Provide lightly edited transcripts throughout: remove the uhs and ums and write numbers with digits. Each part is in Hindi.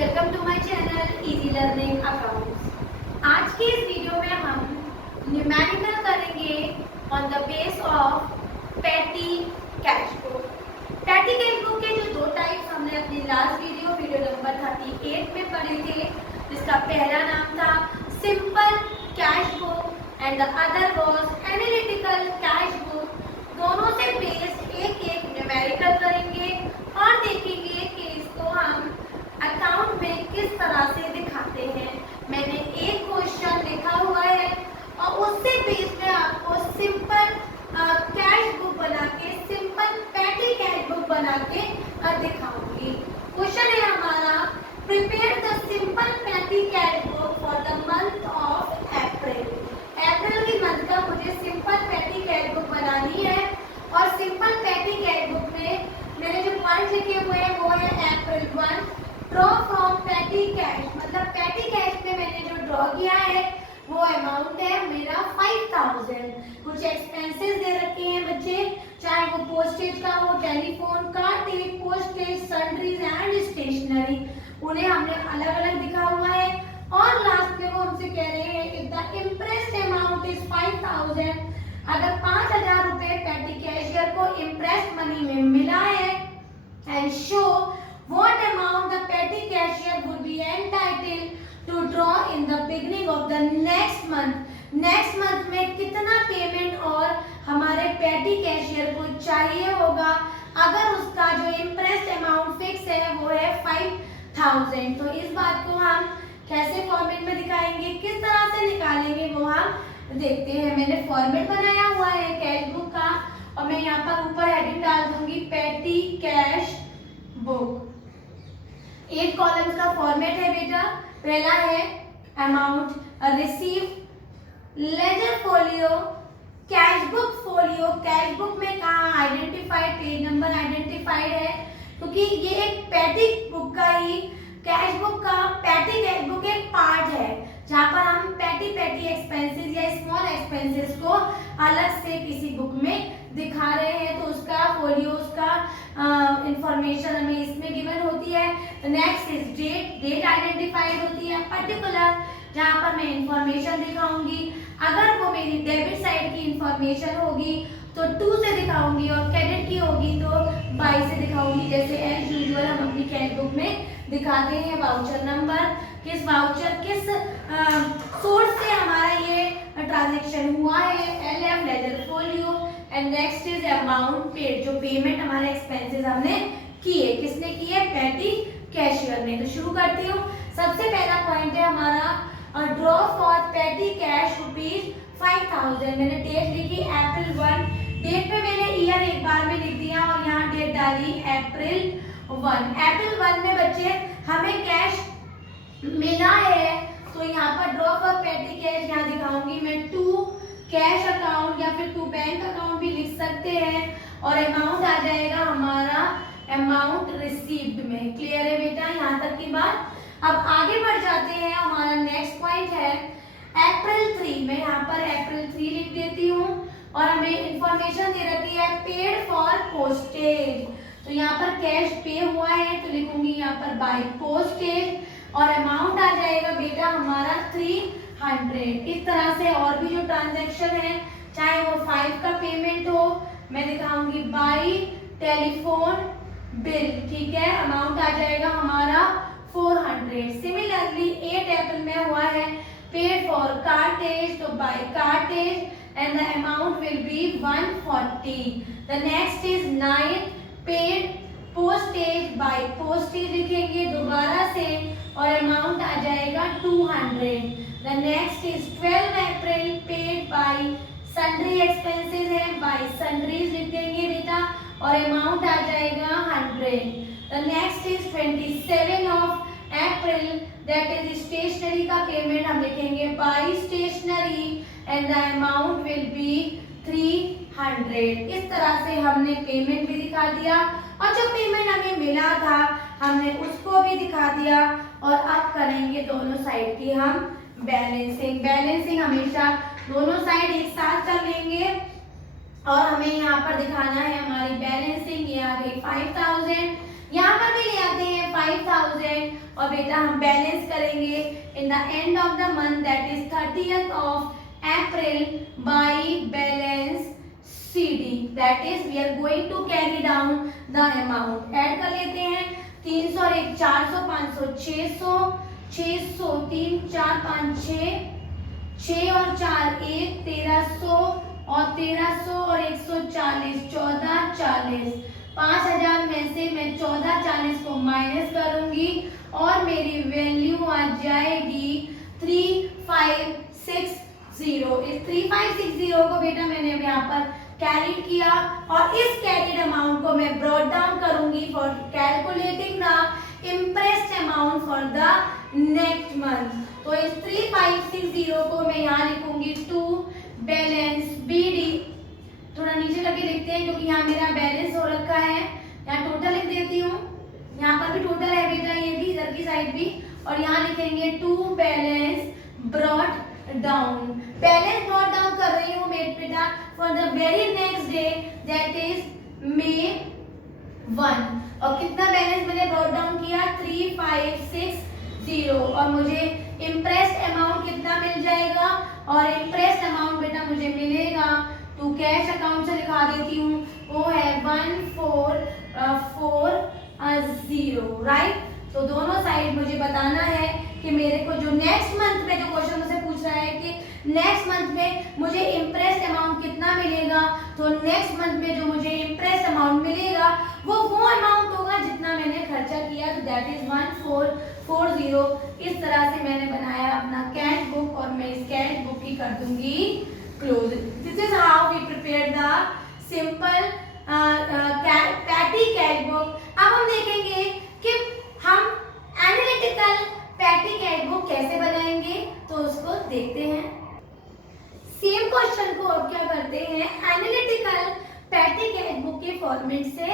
Welcome to my channel easy learning accounts. आज के इस वीडियो में हम न्यूमेरिकल करेंगे on the base of petty cash book. Petty cash book के जो दो टाइप्स हमने अपनी लास्ट वीडियो नंबर 38 में पढ़े थे, जिसका पहला नाम था simple cash book and the other was analytical cash book. दोनों से बेस्ड एक एक न्यूमेरिकल करेंगे और देखेंगे कि इसको हम अकाउंट में किस तरह से दिखाते हैं। मैंने एक क्वेश्चन लिखा हुआ है और उससे बेस में आपको सिंपल कैश बुक बना के, सिंपल पैटी कैश बुक बना के दिखाऊंगी। क्वेश्चन है हमारा, prepare the simple petty cash book for the month of April. April की मंथ का मुझे सिंपल पैटी कैश बुक बनानी है और सिंपल पैटी कैश बुक में मैंने जो पॉइंट लिखे हुए हैं वो है अप्रैल 1 ड्रॉ फ्रॉम पैटी कैश। मतलब पैटी कैश में मैंने जो ड्रॉ किया है वो अमाउंट है मेरा 5000। कुछ एक्सपेंसेस दे रखे हैं बच्चे, चाहे वो पोस्टेज का हो, टेलीफोन का, पोस्टेज, सन्ड्रीज एंड स्टेशनरी, उन्हें हमने अलग अलग दिखा हुआ है। और लास्ट में वो हमसे कह रहे हैं if the impressed amount is 5000, अगर 5000 रुपए पैटी कैशियर को इम्प्रेस्ड मनी में मिला है, and show what amount the petty cashier would be entitled to draw in the beginning of the next month। next month में कितना पेमेंट और हमारे पैटी कैशियर को चाहिए होगा अगर उसका जो इम्प्रेस्ड अमाउंट फिक्स है वो है 5000। तो इस बात को हम कैसे फॉर्मेट में दिखाएंगे, किस तरह से निकालेंगे वो हम देखते हैं। मैंने फॉर्मेट बनाया हुआ है कैश बुक का और मैं यहाँ पर ऊपर हेडिंग डाल दूंगी पैटी कैश बुक। 8 कॉलम्स का फॉर्मेट है बेटा। पहला है amount receive, ledger folio, cash book folio. Cash book में कहाँ आइडेंटिफाइड, पेज नंबर आइडेंटिफाइड है क्योंकि ये एक पैटी बुक का ही, कैश बुक का पैटी कैश बुक एक पार्ट है जहाँ पर हम पैटी एक्सपेंसेस या स्मॉल एक्सपेंसेस को अलग से किसी बुक में दिखा रहे हैं, तो उसका फोलियो, उसका इंफॉर्मेशन हमें इसमें गिवन होती है। नेक्स्ट इज डेट आइडेंटिफाइड होती है, पर्टिकुलर जहाँ पर मैं इंफॉर्मेशन दिखाऊंगी। अगर वो मेरी डेबिट साइड की इंफॉर्मेशन होगी तो 2 से दिखाऊंगी और क्रेडिट की होगी तो 22 से दिखाऊंगी। जैसे एज यूजुअल हम अपनी कैश बुक में दिखाते हैं वाउचर नंबर, किस वाउचर किस सोर्स से हमारा ये ट्रांजैक्शन हुआ है, LM ledger folio. And next is amount paid, जो पेमेंट हमारे एक्सपेंसेस हमने किए, किसने किए, पैटी कैशियर ने। तो शुरू करती हूँ। सबसे पहला पॉइंट है हमारा draw for petty cash rupees 5000। मैंने डेट लिखी अप्रैल 1, डेट पे मैंने ईयर एक बार में लिख दिया और यहाँ डेट डाली अप्रैल 1। अप्रैल 1 में बच्चे हमें कैश मिला है तो यहाँ पर ड्रॉ फॉर पैटी कैश यहाँ दिखाऊंगी मैं 2 कैश अकाउंट या फिर 2 बैंक अकाउंट भी लिख सकते हैं और अमाउंट आ जाएगा हमारा अमाउंट रिसीव्ड में। क्लियर है बेटा यहाँ तक की बात। अब आगे बढ़ जाते हैं। हमारा नेक्स्ट पॉइंट है अप्रैल 3। मैं यहाँ पर अप्रैल 3 लिख देती हूँ और हमें इंफॉर्मेशन दे रखी है पेड फॉर पोस्टेज। तो यहाँ पर कैश पे हुआ है तो लिखूंगी यहाँ पर बाय पोस्टेज और अमाउंट आ जाएगा बेटा हमारा 300। इस तरह से और भी जो ट्रांजैक्शन है, चाहे वो 5 का पेमेंट हो, मैं दिखाऊंगी बाय टेलीफोन बिल, ठीक है, अमाउंट आ जाएगा हमारा 400। सिमिलरली 8 अप्रैल में हुआ है पेड फॉर कार्टेज, तो by cartage and the amount will be 140। The next is 9 paid postage, by postage लिखेंगे दोबारा से और अमाउंट आ जाएगा 200। The next is 12 April paid by sundry expenses है, बाय सन्ड्रीज लिख देंगे बेटा और अमाउंट आ जाएगा 100। The next is 27 of April, that is stationery का पेमेंट हम लिखेंगे by stationery and the amount will B 300। इस तरह से हमने पेमेंट भी दिखा दिया और जो पेमेंट हमें मिला था हमने उसको भी दिखा दिया। और अब करेंगे दोनों साइड की हम बैलेंसिंग। बैलेंसिंग हमेशा दोनों साइड एक साथ कर लेंगे और हमें यहाँ पर दिखाना है हमारी बैलेंसिंग। ये आ गई 5000, यहाँ पर भी ले आते हैं 5000 और बेटा हम बैलेंस करेंगे in the end of the month that is 30th of April by balance CD that is we are going to carry down the amount. Add कर लेते हैं 300 और 1 400 500 600 600 3 4 5 6 और 4 1 1300 और 1300 और 140 1440 5000 में से मैं 1440 को माइनस करूंगी और मेरी वैल्यू आ जाएगी 3560। इस 3560 को बेटा मैंने यहाँ पर कैरी किया और इस कैरीड अमाउंट को मैं ब्रॉट डाउन करूंगी for calculating the impressed amount for the next month. तो इस 3560 को मैं यहाँ लिखूंगी टू बैलेंस BD। थोड़ा नीचे करके लिखते हैं क्योंकि यहाँ मेरा बैलेंस हो रखा है। यहाँ टोटल लिख देती हूँ, यहाँ पर भी टोटल है बेटा, ये भी इधर की साइड भी, और यहाँ लिखेंगे to balance brought down. Balance brought down कर रही हूँ बेटा for the very next day that is May 1। और कितना बैलेंस मैंने ब्रॉट डाउन किया 3560 और मुझे इम्प्रेस्ड अमाउंट कितना मिल जाएगा और इम्प्रेस्ड अमाउंट बेटा मुझे मिलेगा टू कैश अकाउंट से लिखा देती हूँ, वो है 1440 राइट। तो दोनों साइड मुझे बताना है कि मेरे को जो नेक्स्ट मंथ में जो क्वेश्चन मुझे पूछ रहा है कि नेक्स्ट मंथ में मुझे इम्प्रेस्ड अमाउंट कितना मिलेगा, तो नेक्स्ट मंथ में जो मुझे इम्प्रेस्ड अमाउंट मिलेगा वो अमाउंट होगा जितना मैंने खर्चा किया, तो दैट इज 1440। इस तरह से मैंने बनाया अपना कैश बुक और मैं इस कैश बुक की कर दूंगी close. This is how we prepare the simple petty cash book. अब हम देखेंगे कि हम एनालिटिकल पैटी कैश बुक कैसे बनाएंगे, तो उसको देखते हैं। सेम क्वेश्चन को अब क्या करते हैं, एनालिटिकल पैटी कैश बुक के फॉर्मेट से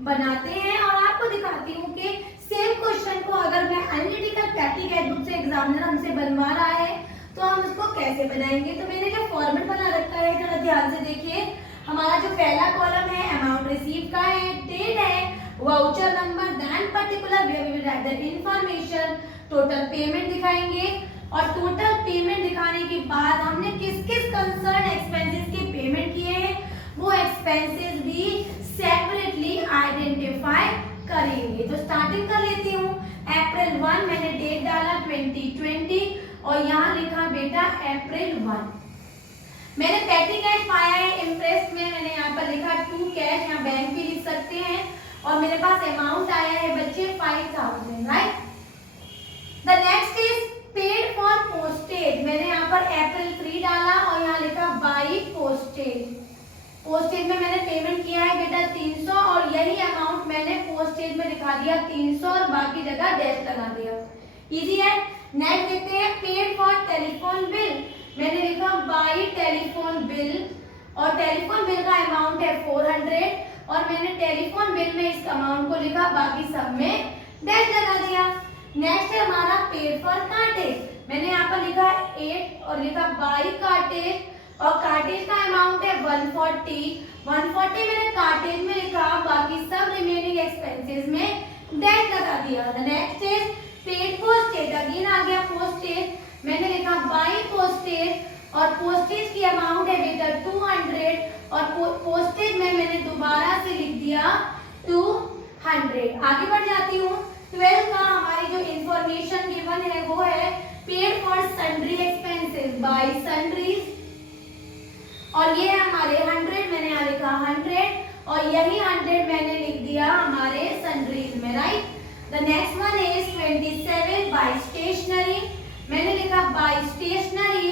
बनाते हैं और आपको दिखाती हूँ कि सेम क्वेश्चन को अगर मैं एनालिटिकल पैटी कैश बुक से एग्जामिनर हमसे बनवा रहा है तो हम उसको कैसे बनाएंगे। तो मैंने जो फॉर्मेट बना रखा है जरा ध्यान से देखिए। हमारा जो पहला कॉलम है अमाउंट रिसीव का है, डेट है, voucher number, then particular where we will write the information, total payment दिखाएंगे और टोटल पेमेंट दिखाने के बाद हमने किस किस कंसर्न एक्सपेंसेस के पेमेंट किए हैं वो एक्सपेंसेस भी सेपरेटली आइडेंटिफाई करेंगे। तो स्टार्टिंग कर लेती हूँ। अप्रैल 1 मैंने डेट डाला 2020 और यहाँ लिखा बेटा अप्रैल 1। मैंने पेटी कैश पाया है इम्प्रेस्ड में, मैंने यहाँ पर लिखा टू कैश, यहाँ बैंक भी लिख सकते हैं और मेरे पास अमाउंट आया है बच्चे 5000 right. The next is paid for postage. मैंने यहाँ पर अप्रैल 3 डाला और यहाँ लिखा बाई पोस्टेज। पोस्टेज में मैंने पेमेंट किया है बेटा 300 और यही अमाउंट मैंने पोस्टेज में लिखा दिया 300 और बाकी जगह डैश लगा दिया। इजी है। नेक्स्ट देखते हैं पेड फॉर टेलीफोन बिल। मैंने लिखा बाई टेलीफोन बिल और टेलीफोन बिल का अमाउंट है 400 और मैंने टेलीफोन बिल में इस अमाउंट को लिखा, बाकी सब में डैश लगा दिया। नेक्स्ट है हमारा पेड फॉर कार्टेज। मैंने यहाँ पर लिखा 8 और लिखा बाई कार्टेज और कार्टेज का अमाउंट है 140 मैंने कार्टेज में लिखा, बाकी सब रिमेनिंग एक्सपेंसेस में डैश लगा दिया। The next is paid postage. Again आ गया पोस्टेज, मैंने लिखा बाई पोस्टेज और पोस्टेज की अमाउंट है बेटा 200 और पोस्टेज में मैंने दोबारा से लिख दिया 200। आगे बढ़ जाती हूँ। 12 का हमारी जो इंफॉर्मेशन गिवन है वो है paid for sundry expenses by sundries और ये है हमारे 100, मैंने यहाँ लिखा 100 और यही 100 मैंने लिख दिया हमारे सन्ड्रीज में right. The next one is 27 by stationery. मैंने लिखा बाई स्टेशनरी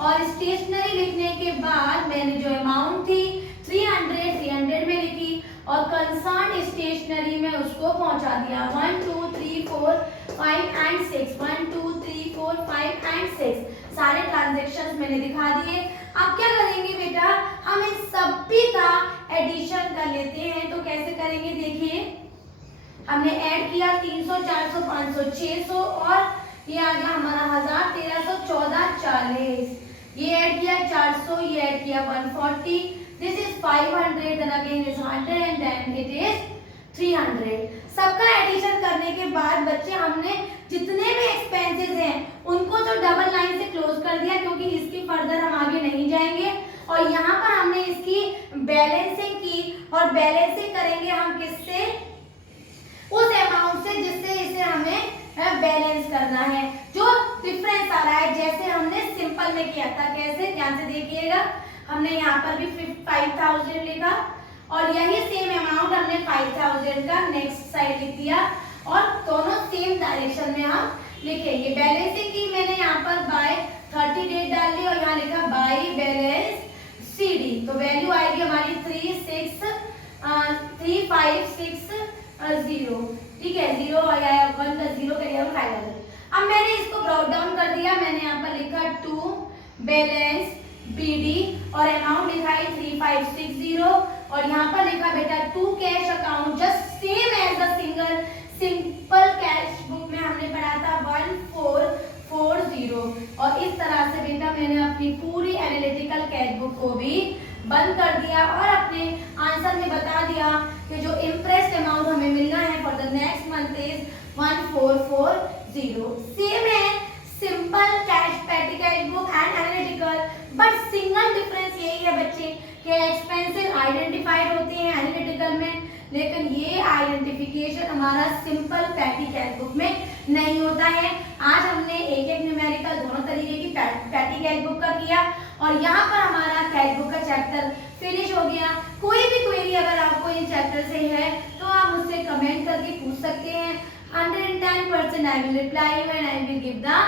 और स्टेशनरी लिखने के बाद मैंने जो अमाउंट थी 300 में लिखी और कंसर्न स्टेशनरी में उसको पहुंचा दिया 1 2 3 4 5 एंड 6 1 2 3 4 5 एंड 6 सारे ट्रांजैक्शंस मैंने दिखा दिए। अब क्या करेंगे बेटा, हम इन सभी का एडिशन कर लेते हैं। तो कैसे करेंगे देखिए, हमने ऐड किया 300 400 500 600 और ये आ गया हमारा 1000 1300 14 40, ये ऐड किया 400, ये ऐड किया 140, this is 500 then again is 100 and then it is 300। सबका एडिशन करने के बाद बैलेंसिंग की, और बैलेंसिंग करेंगे हम किससे, उस अमाउंट से जिससे इसे हमें बैलेंस करना है, जो डिफरेंस आ रहा है, जैसे हमने सिंपल में किया था। कैसे, ध्यान से देखिएगा, हमने यहाँ पर भी 5000 लिखा और यही सेम अमाउंट हमने 5000 का नेक्स्ट साइड लिख दिया और दोनों सेम डायरेक्शन में हम लिखेंगे। बैलेंसिंग की मैंने यहाँ पर बाय 30 डेट डाल दी और यहाँ लिखा बाय बैलेंस CD, तो वैल्यू आएगी हमारी 3560, ठीक है, 0 आया 1 + 0 करिए 5। अब मैंने इसको ब्रॉट डाउन कर दिया, मैंने यहाँ पर लिखा 2 बैलेंस BD और अमाउंट लिखा है 3560 और यहाँ पर लिखा बेटा 2 cash account, just same as the simple cash book में हमने पढ़ा था 1440। और इस तरह से बेटा मैंने अपनी पूरी एनालिटिकल कैश बुक को भी बंद कर दिया और अपने आंसर में बता दिया कि जो इंप्रेस्ड अमाउंट हमें मिलना है for the next month is 1440। Same है simple cash petty cash book and analytical, but single difference यही है बच्चे कि एक्सपेंसेस आइडेंटिफाइड होते हैं एनालिटिकल में, लेकिन ये आइडेंटिफिकेशन हमारा सिंपल पेटी कैश बुक में नहीं होता है। आज हमने एक एक न्यूमेरिकल दोनों तरीके की पेटी कैश बुक का किया और यहाँ पर हमारा कैश बुक का चैप्टर फिनिश हो गया। कोई भी क्वेरी अगर आपको इन चैप्टर से है तो आप मुझसे कमेंट करके पूछ सकते हैं। 110% I will reply you and I will give the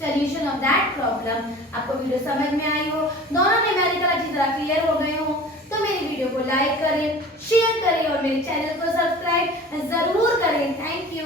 solution of that problem। आपको वीडियो समझ में आई हो, दोनों न्यूमेरिकल अच्छी तरह क्लियर हो गए हो तो मेरी वीडियो को लाइक करें, शेयर करें और मेरे चैनल को सब्सक्राइब जरूर करें। Thank you.